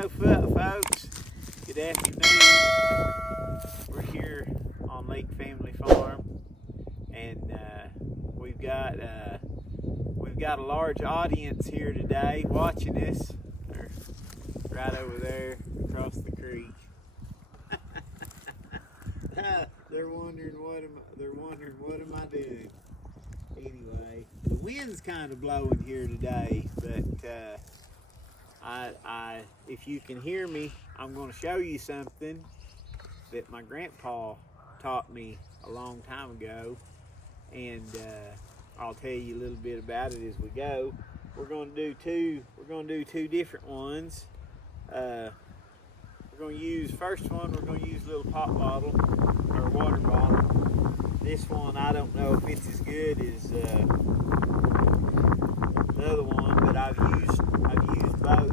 Hello, folks. Good afternoon. We're here on Lake Family Farm, and we've got a large audience here today watching us. They're right over there across the creek. They're wondering what am I doing? Anyway, the wind's kind of blowing here today, but if you can hear me, I'm going to show you something that my grandpa taught me a long time ago, and I'll tell you a little bit about it as we go. We're going to do two different ones. We're going to use first one. We're going to use a little pop bottle or water bottle. This one, I don't know if it's as good as the other one, but I've used both.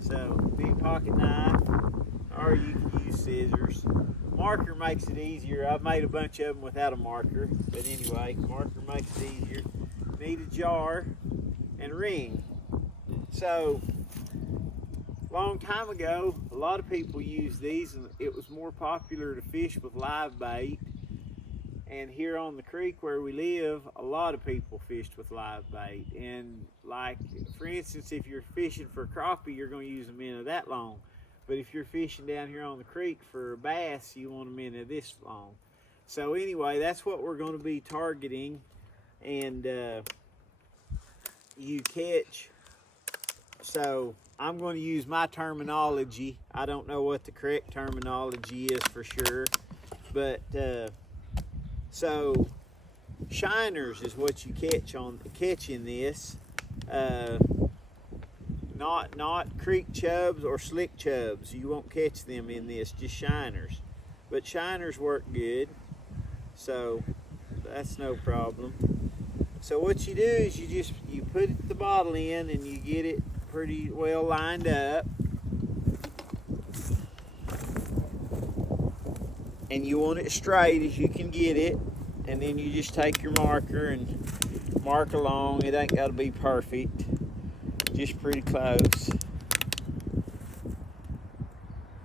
So big pocket knife, or you can use scissors. Marker makes it easier. I've made a bunch of them without a marker, but anyway, marker makes it easier. Need a jar and a ring. So long time ago, a lot of people used these, and it was more popular to fish with live bait. And here on the creek where we live, a lot of people fished with live bait. And like, for instance, if you're fishing for crappie, you're going to use them in that long. But if you're fishing down here on the creek for bass, you want them in this long. So anyway, that's what we're going to be targeting. And you catch. So I'm going to use my terminology. I don't know what the correct terminology is for sure, but so shiners is what you catch in this. Not creek chubs or slick chubs. You won't catch them in this, just shiners. But shiners work good, so that's no problem. So what you do is you put the bottle in and you get it pretty well lined up. And you want it straight as you can get it, and then you just take your marker and mark along. It ain't got to be perfect, just pretty close.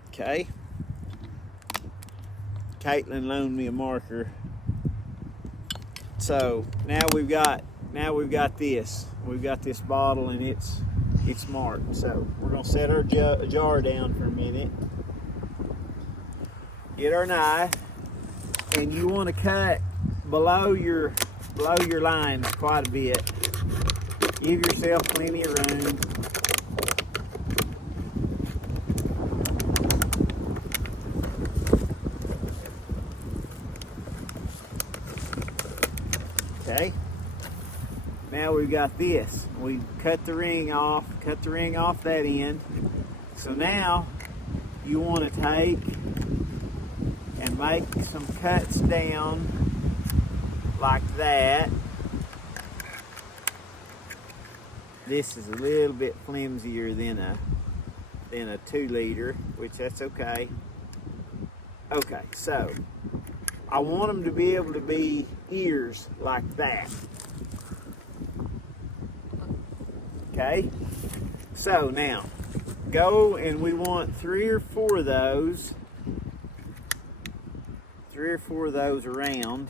Okay. Caitlin loaned me a marker. So now we've got this. We've got this bottle and it's marked. So we're gonna set our jar down for a minute. Get our knife, and you want to cut below your line quite a bit. Give yourself plenty of room. Okay. Now we've got this. We cut the ring off that end. So now you want to take and make some cuts down like that. This is a little bit flimsier than a 2 liter, which that's okay. Okay, so I want them to be able to be ears like that. Okay, so now go, and we want 3 or 4 of those. 3 or 4 of those around.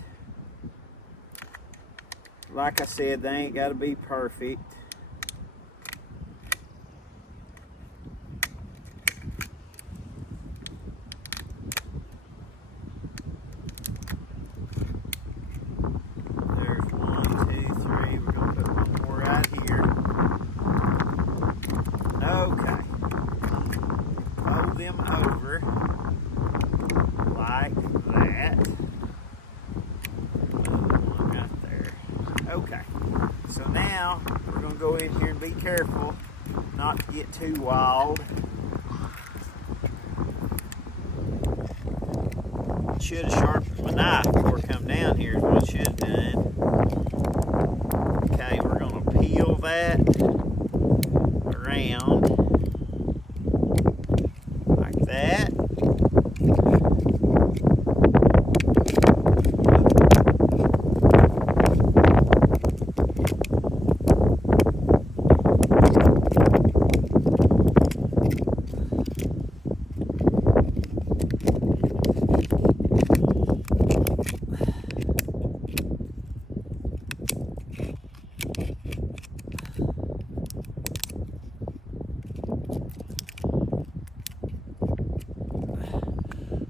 Like I said, they ain't got to be perfect. There's 1, 2, 3. We're going to put one more right here. Okay. Fold them over like that. One right there. Okay. So now we're going to go in here and be careful not to get too wild. Should have sharpened my knife before I come down here is what I should have done. Okay, we're going to peel that around like that.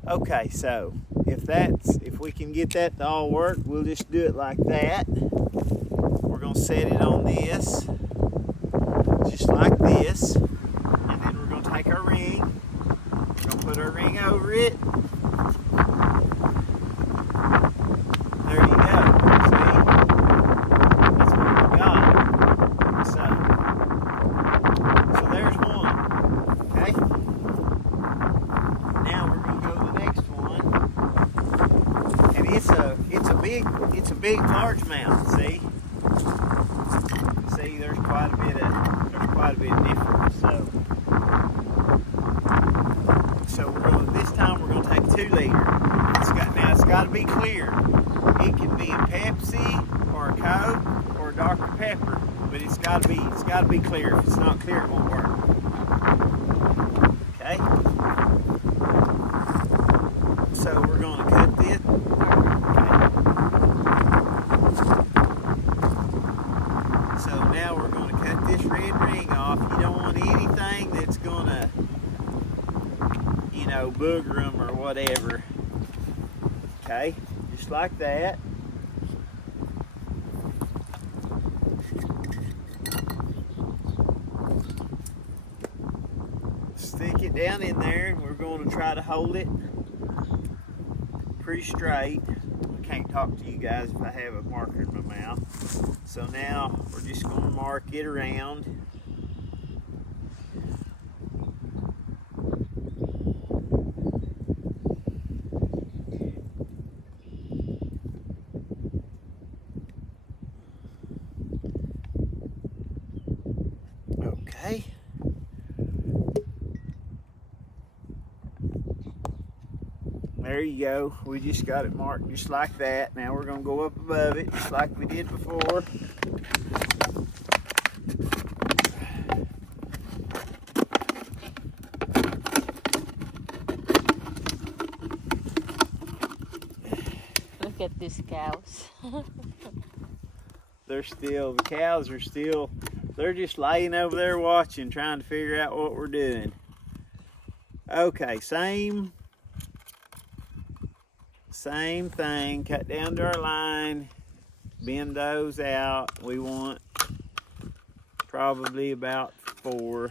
Okay, so if we can get that to all work, we'll just do it like that. We're gonna set it on this, just like this, and then we're gonna take our ring, we're gonna put our ring over it. There you go. See? That's what we got. So there's one. Okay. Now we're gonna go to the next one, and it's a big largemouth. See, there's quite a bit of difference. So this time we're gonna take a 2 liter. It's got to be clear. It can be a Pepsi or a Coke or a Dr. Pepper, but it's got to be clear. If it's not clear, it won't work. Okay. So we're going to cut this. Okay. So now we're going to cut this red ring off. You don't want anything that's going to, booger them or whatever. Okay, just like that. Stick it down in there, and we're going to try to hold it pretty straight. I can't talk to you guys if I have a marker in my mouth. So now we're just going to mark it around. Okay. There you go. We just got it marked just like that. Now we're going to go up above it just like we did before. Look at these cows. The cows are still, they're just laying over there watching, trying to figure out what we're doing. Okay, same thing, cut down to our line, bend those out. We want probably about 4.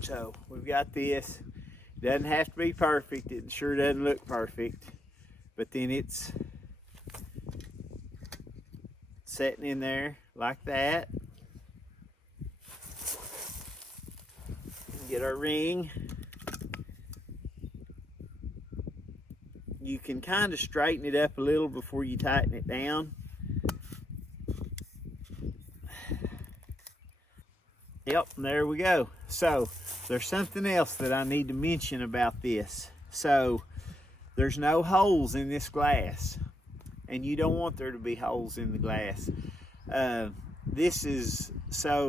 So we've got this. Doesn't have to be perfect. It sure doesn't look perfect, but then it's setting in there like that. Get our ring. You can kind of straighten it up a little before you tighten it down. Yep, there we go. So there's something else that I need to mention about this. So there's no holes in this glass, and you don't want there to be holes in the glass. So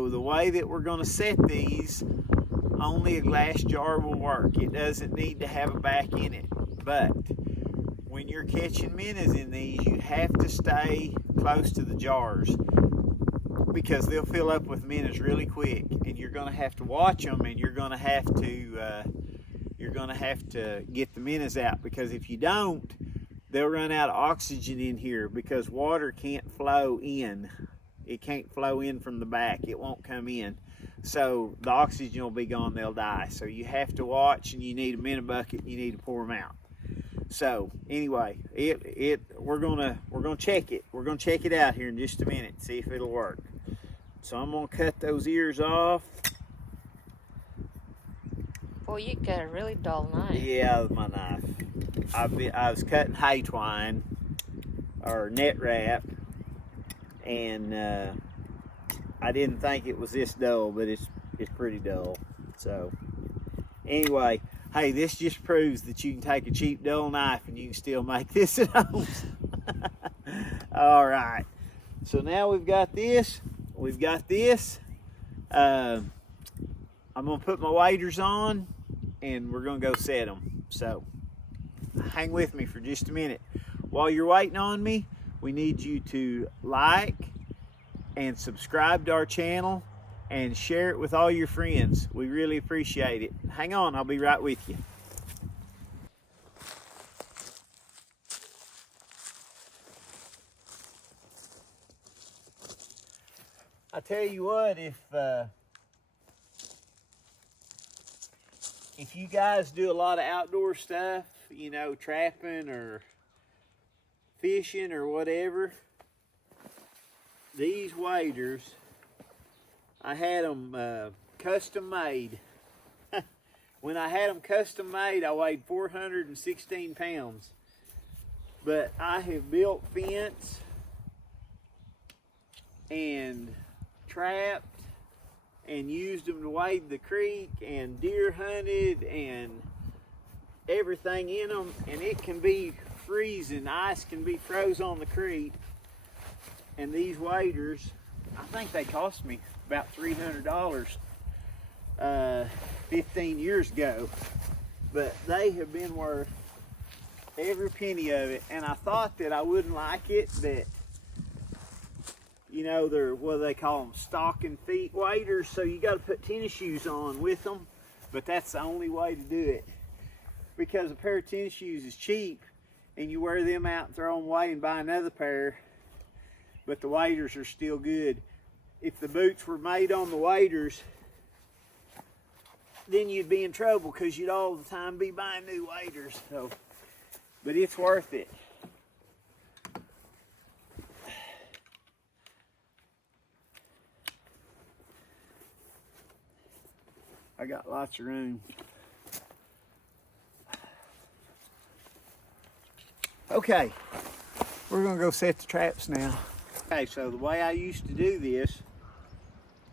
the way that we're going to set these, only a glass jar will work. It doesn't need to have a back in it. But when you're catching minnows in these, you have to stay close to the jars, because they'll fill up with minnows really quick, and you're going to have to watch them, and you're going to have to get the minnows out, because if you don't, they'll run out of oxygen in here, because water can't flow in. It can't flow in from the back. It won't come in. So the oxygen will be gone. They'll die. So you have to watch, and you need a minnow bucket. You need to pour them out. So anyway, we're gonna check it. We're gonna check it out here in just a minute, see if it'll work. So I'm gonna cut those ears off. Boy, you got a really dull knife. Yeah, with my knife. I was cutting hay twine or net wrap, and I didn't think it was this dull, but it's pretty dull. So anyway, Hey, this just proves that you can take a cheap dull knife and you can still make this at home. All right. So now we've got this. We've got this. I'm gonna put my waders on and we're gonna go set them. So hang with me for just a minute. While you're waiting on me, we need you to like and subscribe to our channel and share it with all your friends. We really appreciate it. Hang on, I'll be right with you. I tell you what, if you guys do a lot of outdoor stuff, you know, trapping or fishing or whatever, these waders, I had them custom made. When I had them custom made, I weighed 416 pounds. But I have built fence and trapped and used them to wade the creek and deer hunted and everything in them, and it can be freezing. Ice can be froze on the creek, and these waders, I think they cost me about $300 15 years ago, but they have been worth every penny of it. And I thought that I wouldn't like it, that, you know, they're what do they call them, stocking feet waders, so you got to put tennis shoes on with them. But that's the only way to do it, because a pair of tennis shoes is cheap and you wear them out and throw them away and buy another pair, but the waders are still good. If the boots were made on the waders, then you'd be in trouble, because you'd all the time be buying new waders. So, but it's worth it. I got lots of room. Okay, we're gonna go set the traps now. Okay, so the way I used to do this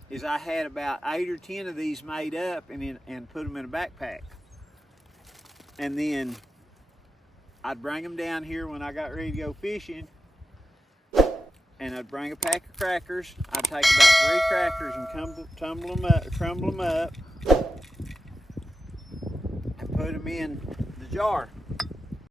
is I had about 8 or 10 of these made up and put them in a backpack. And then I'd bring them down here when I got ready to go fishing, and I'd bring a pack of crackers. I'd take about 3 crackers and crumble them up and put them in the jar.